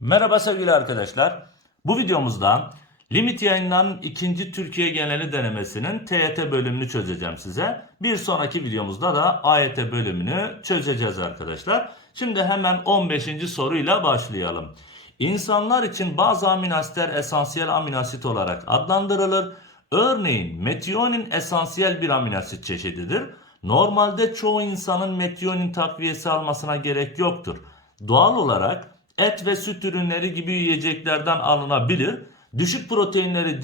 Merhaba sevgili arkadaşlar. Bu videomuzda Limit yayınlarının ikinci Türkiye geneli denemesinin TYT bölümünü çözeceğim size. Bir sonraki videomuzda da AYT bölümünü çözeceğiz arkadaşlar. Şimdi hemen 15. soruyla başlayalım. İnsanlar için bazı aminoasitler esansiyel aminoasit olarak adlandırılır. Örneğin metiyonin esansiyel bir aminoasit çeşididir. Normalde çoğu insanın metiyonin takviyesi almasına gerek yoktur. Doğal olarak et ve süt ürünleri gibi yiyeceklerden alınabilir. Düşük proteinleri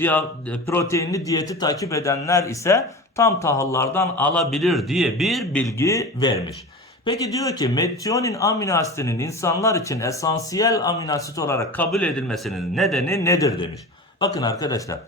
proteinli diyeti takip edenler ise tam tahıllardan alabilir diye bir bilgi vermiş. Peki diyor ki metiyonin amino insanlar için esansiyel amino olarak kabul edilmesinin nedeni nedir demiş. Bakın arkadaşlar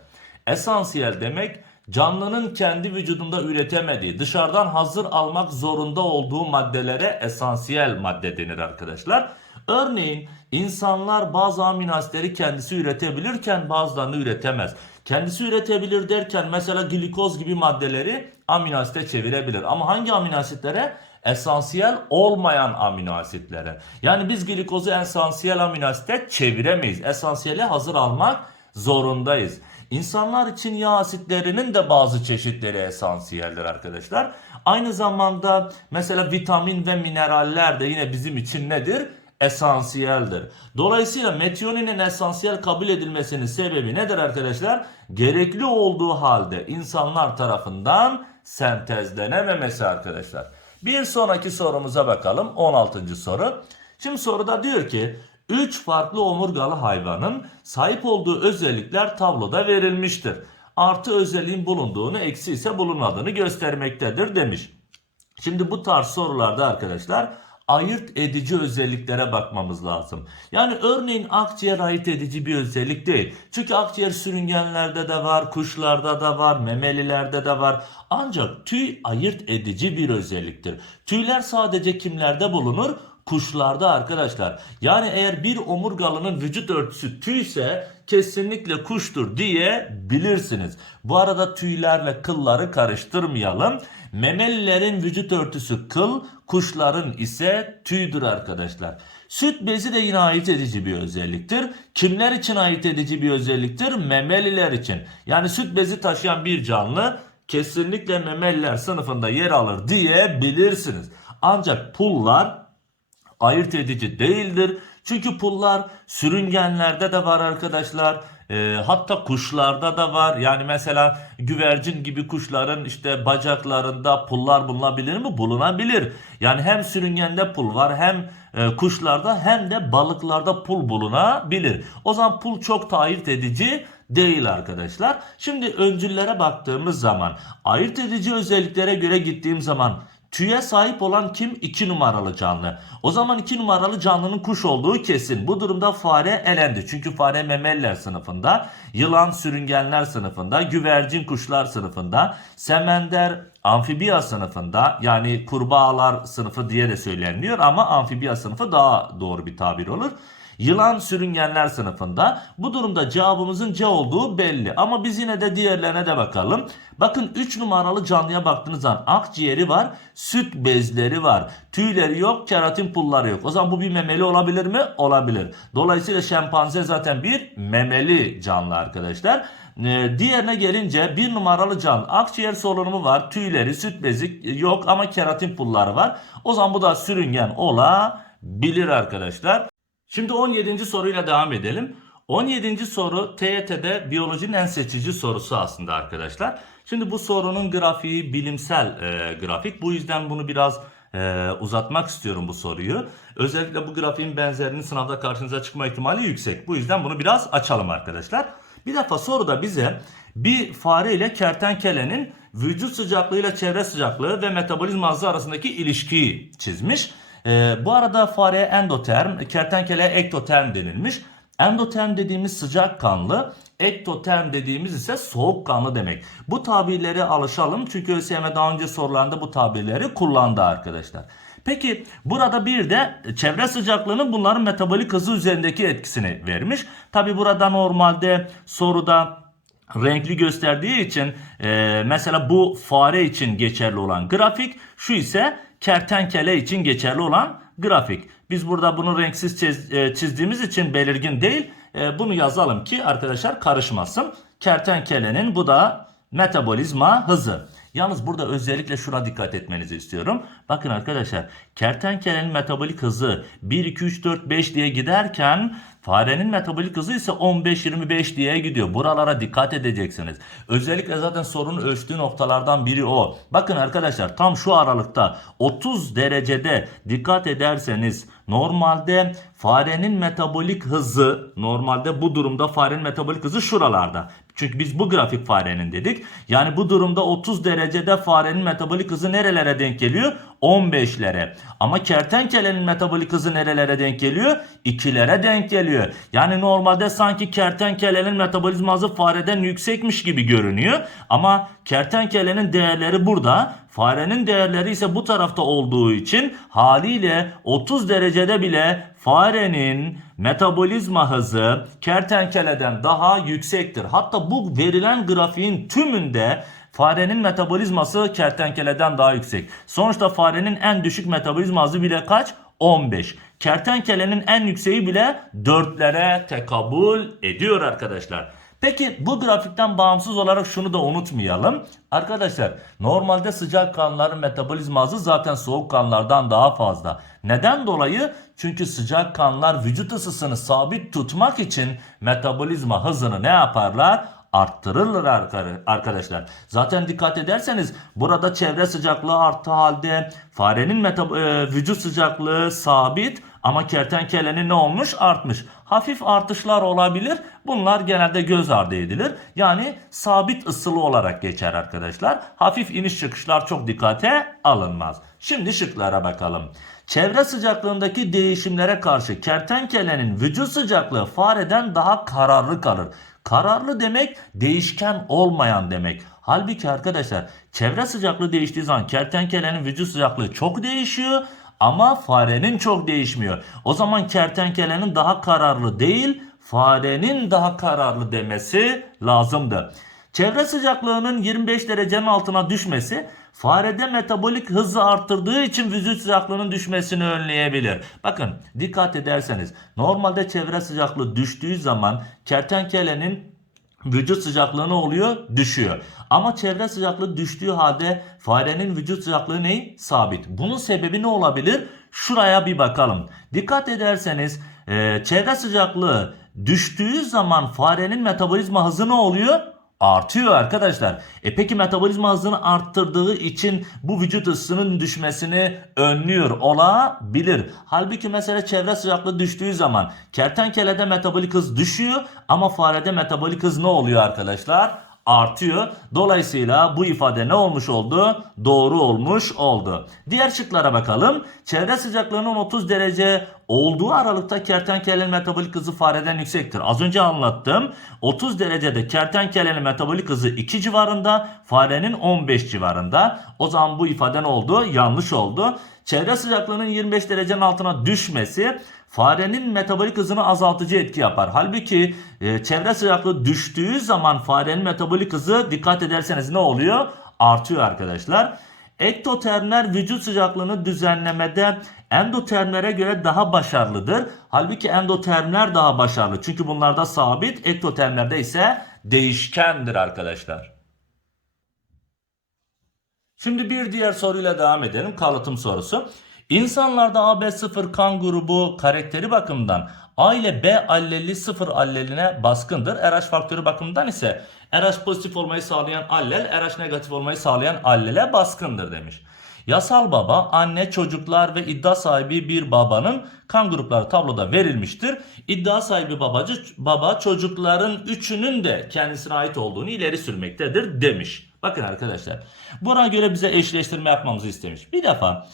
esansiyel demek canlının kendi vücudunda üretemediği, dışarıdan hazır almak zorunda olduğu maddelere esansiyel madde denir arkadaşlar. Örneğin insanlar bazı amino asitleri kendisi üretebilirken bazılarını üretemez. Kendisi üretebilir derken mesela glikoz gibi maddeleri amino asite çevirebilir. Ama hangi amino asitlere? Esansiyel olmayan amino asitlere. Yani biz glikozu esansiyel amino asite çeviremeyiz. Esansiyeli hazır almak zorundayız. İnsanlar için yağ asitlerinin de bazı çeşitleri esansiyeldir arkadaşlar. Aynı zamanda mesela vitamin ve mineraller de yine bizim için nedir? Esansiyeldir. Dolayısıyla metioninin esansiyel kabul edilmesinin sebebi nedir arkadaşlar? Gerekli olduğu halde insanlar tarafından sentezlenememesi arkadaşlar. Bir sonraki sorumuza bakalım. 16. soru. Şimdi soruda diyor ki 3 farklı omurgalı hayvanın sahip olduğu özellikler tabloda verilmiştir. Artı özelliğin bulunduğunu, eksi ise bulunmadığını göstermektedir demiş. Şimdi bu tarz sorularda arkadaşlar ayırt edici özelliklere bakmamız lazım. Yani örneğin akciğer ayırt edici bir özellik değil. Çünkü akciğer sürüngenlerde de var, kuşlarda da var, memelilerde de var. Ancak tüy ayırt edici bir özelliktir. Tüyler sadece kimlerde bulunur? Kuşlarda arkadaşlar. Yani eğer bir omurgalının vücut örtüsü tüyse kesinlikle kuştur diye bilirsiniz. Bu arada tüylerle kılları karıştırmayalım. Memelilerin vücut örtüsü kıl, kuşların ise tüydür arkadaşlar. Süt bezi de yine ait edici bir özelliktir. Kimler için ait edici bir özelliktir? Memeliler için. Yani süt bezi taşıyan bir canlı kesinlikle memeliler sınıfında yer alır diye bilirsiniz. Ancak pullar ayırt edici değildir. Çünkü pullar sürüngenlerde de var arkadaşlar. Ee, hatta kuşlarda da var. Yani mesela güvercin gibi kuşların işte bacaklarında pullar bulunabilir mi? Bulunabilir. Yani hem sürüngende pul var hem e, kuşlarda hem de balıklarda pul bulunabilir. O zaman pul çok da ayırt edici değil arkadaşlar. Şimdi öncüllere baktığımız zaman ayırt edici özelliklere göre gittiğim zaman Tüye sahip olan kim? 2 numaralı canlı. O zaman 2 numaralı canlının kuş olduğu kesin. Bu durumda fare elendi. Çünkü fare memeliler sınıfında, yılan sürüngenler sınıfında, güvercin kuşlar sınıfında, semender amfibiya sınıfında yani kurbağalar sınıfı diye de söyleniyor ama amfibiya sınıfı daha doğru bir tabir olur. Yılan sürüngenler sınıfında. Bu durumda cevabımızın C olduğu belli. Ama biz yine de diğerlerine de bakalım. Bakın 3 numaralı canlıya baktığınız zaman akciğeri var, süt bezleri var. Tüyleri yok, keratin pulları yok. O zaman bu bir memeli olabilir mi? Olabilir. Dolayısıyla şempanze zaten bir memeli canlı arkadaşlar. Ee, diğerine gelince bir numaralı canlı akciğer solunumu var, tüyleri, süt bezi yok ama keratin pulları var. O zaman bu da sürüngen olabilir arkadaşlar. Şimdi 17. soruyla devam edelim. 17. soru TYT'de biyolojinin en seçici sorusu aslında arkadaşlar. Şimdi bu sorunun grafiği bilimsel e, grafik. Bu yüzden bunu biraz e, uzatmak istiyorum bu soruyu. Özellikle bu grafiğin benzerinin sınavda karşınıza çıkma ihtimali yüksek. Bu yüzden bunu biraz açalım arkadaşlar. Bir defa soruda bize bir fare ile kertenkelenin vücut sıcaklığıyla çevre sıcaklığı ve metabolizma hızı arasındaki ilişkiyi çizmiş. Ee, bu arada fareye endoterm, kertenkeleye ektoterm denilmiş. Endoterm dediğimiz sıcak kanlı, ektoterm dediğimiz ise soğuk kanlı demek. Bu tabirlere alışalım çünkü ÖSYM daha önce sorularında bu tabirleri kullandı arkadaşlar. Peki burada bir de çevre sıcaklığının bunların metabolik hızı üzerindeki etkisini vermiş. Tabi burada normalde soruda renkli gösterdiği için e, mesela bu fare için geçerli olan grafik şu ise kertenkele için geçerli olan grafik. Biz burada bunu renksiz çiz- e, çizdiğimiz için belirgin değil. E, Bunu yazalım ki arkadaşlar karışmasın. Kertenkelenin bu da metabolizma hızı. Yalnız burada özellikle şuna dikkat etmenizi istiyorum. Bakın arkadaşlar kertenkelenin metabolik hızı 1, 2, 3, 4, 5 diye giderken farenin metabolik hızı ise 15, 25 diye gidiyor. Buralara dikkat edeceksiniz. Özellikle zaten sorunun ölçtüğü noktalardan biri o. Bakın arkadaşlar tam şu aralıkta 30 derecede dikkat ederseniz normalde farenin metabolik hızı normalde bu durumda farenin metabolik hızı şuralarda. Çünkü biz bu grafik farenin dedik. Yani bu durumda 30 derecede farenin metabolik hızı nerelere denk geliyor? 15'lere. Ama kertenkelenin metabolik hızı nerelere denk geliyor? 2'lere denk geliyor. Yani normalde sanki kertenkelenin metabolizma hızı fareden yüksekmiş gibi görünüyor. Ama kertenkelenin değerleri burada. Farenin değerleri ise bu tarafta olduğu için haliyle 30 derecede bile farenin metabolizma hızı kertenkeleden daha yüksektir. Hatta bu verilen grafiğin tümünde farenin metabolizması kertenkeleden daha yüksek. Sonuçta farenin en düşük metabolizma hızı bile kaç? 15. Kertenkelenin en yükseği bile 4'lere tekabül ediyor arkadaşlar. Peki bu grafikten bağımsız olarak şunu da unutmayalım. Arkadaşlar normalde sıcak kanlıların metabolizma hızı zaten soğuk kanlardan daha fazla. Neden dolayı? Çünkü sıcak kanlar vücut ısısını sabit tutmak için metabolizma hızını ne yaparlar? Arttırırlar arka- arkadaşlar. Zaten dikkat ederseniz burada çevre sıcaklığı arttı halde farenin e, vücut sıcaklığı sabit ama kertenkelenin ne olmuş? Artmış. Hafif artışlar olabilir. Bunlar genelde göz ardı edilir. Yani sabit ısılı olarak geçer arkadaşlar. Hafif iniş çıkışlar çok dikkate alınmaz. Şimdi şıklara bakalım. Çevre sıcaklığındaki değişimlere karşı kertenkelenin vücut sıcaklığı fareden daha kararlı kalır. Kararlı demek değişken olmayan demek. Halbuki arkadaşlar çevre sıcaklığı değiştiği zaman kertenkelenin vücut sıcaklığı çok değişiyor ama farenin çok değişmiyor. O zaman kertenkelenin daha kararlı değil farenin daha kararlı demesi lazımdı. Çevre sıcaklığının 25 derecenin altına düşmesi farede metabolik hızı arttırdığı için vücut sıcaklığının düşmesini önleyebilir. Bakın dikkat ederseniz normalde çevre sıcaklığı düştüğü zaman kertenkelenin vücut sıcaklığı ne oluyor? Düşüyor. Ama çevre sıcaklığı düştüğü halde farenin vücut sıcaklığı ne? Sabit. Bunun sebebi ne olabilir? Şuraya bir bakalım. Dikkat ederseniz e, çevre sıcaklığı düştüğü zaman farenin metabolizma hızı ne oluyor? Artıyor arkadaşlar. E peki metabolizma hızını arttırdığı için bu vücut ısısının düşmesini önlüyor olabilir. Halbuki mesela çevre sıcaklığı düştüğü zaman kertenkelede metabolik hız düşüyor ama farede metabolik hız ne oluyor arkadaşlar? Artıyor. Dolayısıyla bu ifade ne olmuş oldu? Doğru olmuş oldu. Diğer şıklara bakalım. Çevre sıcaklığının 30 derece olduğu aralıkta kertenkelenin metabolik hızı fareden yüksektir. Az önce anlattım. 30 derecede kertenkelenin metabolik hızı 2 civarında, farenin 15 civarında. O zaman bu ifade ne oldu? Yanlış oldu. Çevre sıcaklığının 25 derecenin altına düşmesi farenin metabolik hızını azaltıcı etki yapar. Halbuki e, çevre sıcaklığı düştüğü zaman farenin metabolik hızı dikkat ederseniz ne oluyor? Artıyor arkadaşlar. Ektotermler vücut sıcaklığını düzenlemede endotermlere göre daha başarılıdır. Halbuki endotermler daha başarılı. Çünkü bunlarda sabit, ektotermlerde ise değişkendir arkadaşlar. Şimdi bir diğer soruyla devam edelim. Kalıtım sorusu. İnsanlarda AB0 kan grubu karakteri bakımından A ile B alleli 0 alleline baskındır. RH faktörü bakımından ise RH pozitif olmayı sağlayan allel, RH negatif olmayı sağlayan allele baskındır demiş. Yasal baba, anne, çocuklar ve iddia sahibi bir babanın kan grupları tabloda verilmiştir. İddia sahibi babacı, baba çocukların üçünün de kendisine ait olduğunu ileri sürmektedir demiş. Bakın arkadaşlar buna göre bize eşleştirme yapmamızı istemiş. Bir defa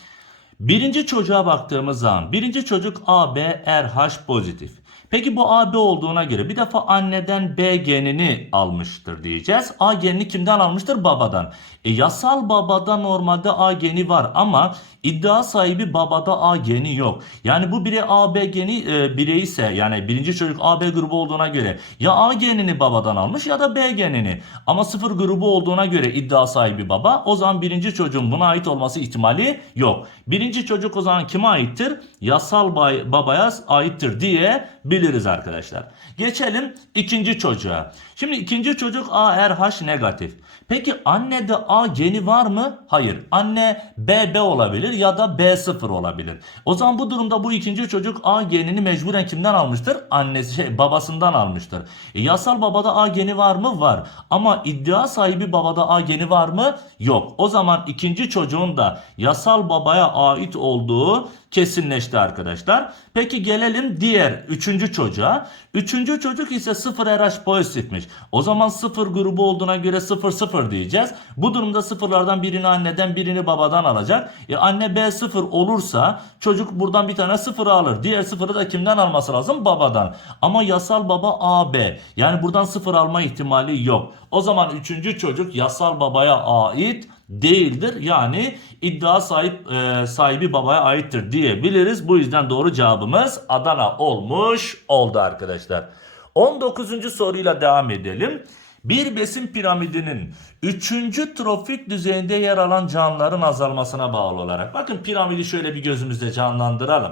birinci çocuğa baktığımız zaman birinci çocuk AB RH pozitif. Peki bu AB olduğuna göre bir defa anneden B genini almıştır diyeceğiz. A genini kimden almıştır? Babadan. E, yasal babada normalde A geni var ama iddia sahibi babada A geni yok. Yani bu birey AB geni e, birey ise yani birinci çocuk AB grubu olduğuna göre ya A genini babadan almış ya da B genini. Ama sıfır grubu olduğuna göre iddia sahibi baba o zaman birinci çocuğun buna ait olması ihtimali yok. Birinci çocuk o zaman kime aittir? Yasal bay- babaya aittir diye biliriz arkadaşlar. Geçelim ikinci çocuğa. Şimdi ikinci çocuk ARH negatif. Peki annede A geni var mı? Hayır. Anne BB olabilir ya da B0 olabilir. O zaman bu durumda bu ikinci çocuk A genini mecburen kimden almıştır? Annesi şey babasından almıştır. E, yasal babada A geni var mı? Var. Ama iddia sahibi babada A geni var mı? Yok. O zaman ikinci çocuğun da yasal babaya ait olduğu kesinleşti arkadaşlar. Peki gelelim diğer üçüncü çocuğa. Üçüncü çocuk ise 0 RH pozitifmiş. O zaman 0 grubu olduğuna göre 0 0 diyeceğiz. Bu durumda sıfırlardan birini anneden birini babadan alacak. E anne B0 olursa çocuk buradan bir tane 0 alır. Diğer sıfırı da kimden alması lazım? Babadan. Ama yasal baba AB. Yani buradan 0 alma ihtimali yok. O zaman üçüncü çocuk yasal babaya ait değildir. Yani iddia sahip e, sahibi babaya aittir diyebiliriz. Bu yüzden doğru cevabımız Adana olmuş oldu arkadaşlar. 19. soruyla devam edelim. Bir besin piramidinin 3. trofik düzeyinde yer alan canlıların azalmasına bağlı olarak. Bakın piramidi şöyle bir gözümüzde canlandıralım.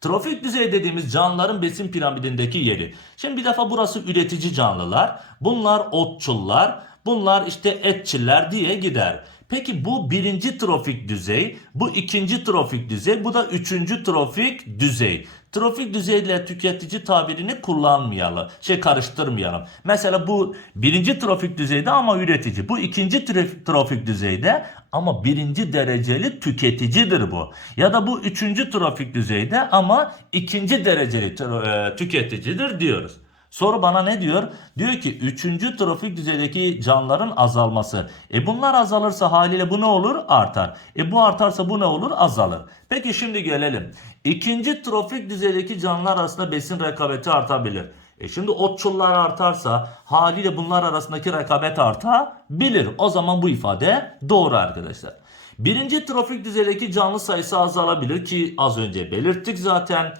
Trofik düzey dediğimiz canlıların besin piramidindeki yeri. Şimdi bir defa burası üretici canlılar. Bunlar otçullar. Bunlar işte etçiller diye gider. Peki bu birinci trofik düzey, bu ikinci trofik düzey, bu da üçüncü trofik düzey. Trofik düzeyle tüketici tabirini kullanmayalım, şey karıştırmayalım. Mesela bu birinci trofik düzeyde ama üretici. Bu ikinci trofik düzeyde ama birinci dereceli tüketicidir bu. Ya da bu üçüncü trofik düzeyde ama ikinci dereceli e, tüketicidir diyoruz. Soru bana ne diyor? Diyor ki 3. trofik düzeydeki canlıların azalması. E bunlar azalırsa haliyle bu ne olur? Artar. E bu artarsa bu ne olur? Azalır. Peki şimdi gelelim. İkinci trofik düzeydeki canlılar arasında besin rekabeti artabilir. E şimdi otçullar artarsa haliyle bunlar arasındaki rekabet artabilir. O zaman bu ifade doğru arkadaşlar. Birinci trofik düzeydeki canlı sayısı azalabilir ki az önce belirttik zaten.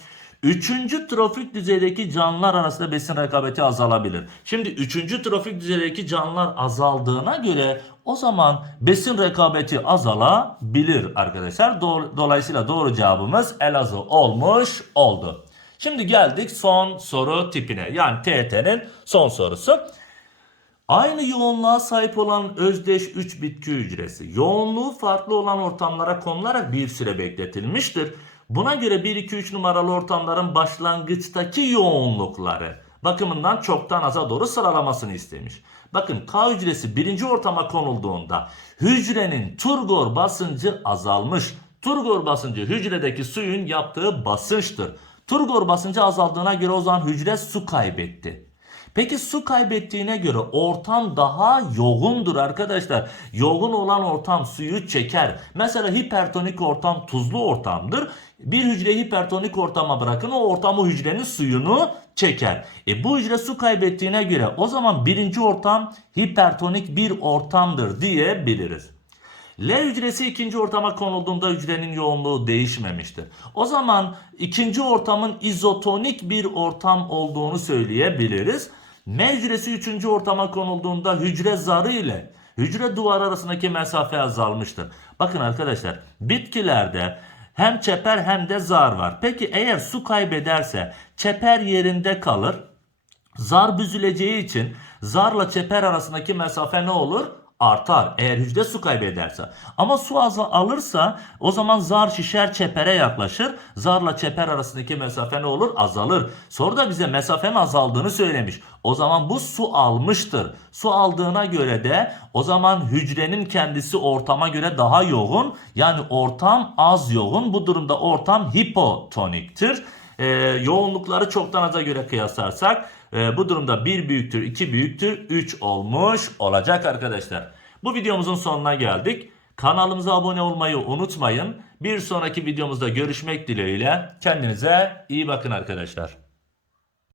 Üçüncü trofik düzeydeki canlılar arasında besin rekabeti azalabilir. Şimdi üçüncü trofik düzeydeki canlılar azaldığına göre o zaman besin rekabeti azalabilir arkadaşlar. Do- Dolayısıyla doğru cevabımız Elazığ olmuş oldu. Şimdi geldik son soru tipine. Yani TET'nin son sorusu. Aynı yoğunluğa sahip olan özdeş 3 bitki hücresi yoğunluğu farklı olan ortamlara konularak bir süre bekletilmiştir. Buna göre 1-2-3 numaralı ortamların başlangıçtaki yoğunlukları bakımından çoktan aza doğru sıralamasını istemiş. Bakın K hücresi birinci ortama konulduğunda hücrenin turgor basıncı azalmış. Turgor basıncı hücredeki suyun yaptığı basınçtır. Turgor basıncı azaldığına göre o zaman hücre su kaybetti. Peki su kaybettiğine göre ortam daha yoğundur arkadaşlar. Yoğun olan ortam suyu çeker. Mesela hipertonik ortam tuzlu ortamdır. Bir hücreyi hipertonik ortama bırakın o ortamı hücrenin suyunu çeker. E bu hücre su kaybettiğine göre o zaman birinci ortam hipertonik bir ortamdır diyebiliriz. L hücresi ikinci ortama konulduğunda hücrenin yoğunluğu değişmemiştir. O zaman ikinci ortamın izotonik bir ortam olduğunu söyleyebiliriz. M hücresi üçüncü ortama konulduğunda hücre zarı ile hücre duvarı arasındaki mesafe azalmıştır. Bakın arkadaşlar bitkilerde hem çeper hem de zar var. Peki eğer su kaybederse çeper yerinde kalır. Zar büzüleceği için zarla çeper arasındaki mesafe ne olur? Artar eğer hücre su kaybederse. Ama su az alırsa o zaman zar şişer çepere yaklaşır. Zarla çeper arasındaki mesafe ne olur? Azalır. Soruda bize mesafenin azaldığını söylemiş. O zaman bu su almıştır. Su aldığına göre de o zaman hücrenin kendisi ortama göre daha yoğun. Yani ortam az yoğun. Bu durumda ortam hipotoniktir. Ee, yoğunlukları çoktan aza göre kıyaslarsak e, bu durumda 1 büyüktür 2 büyüktür 3 olmuş olacak arkadaşlar. Bu videomuzun sonuna geldik. Kanalımıza abone olmayı unutmayın. Bir sonraki videomuzda görüşmek dileğiyle. Kendinize iyi bakın arkadaşlar.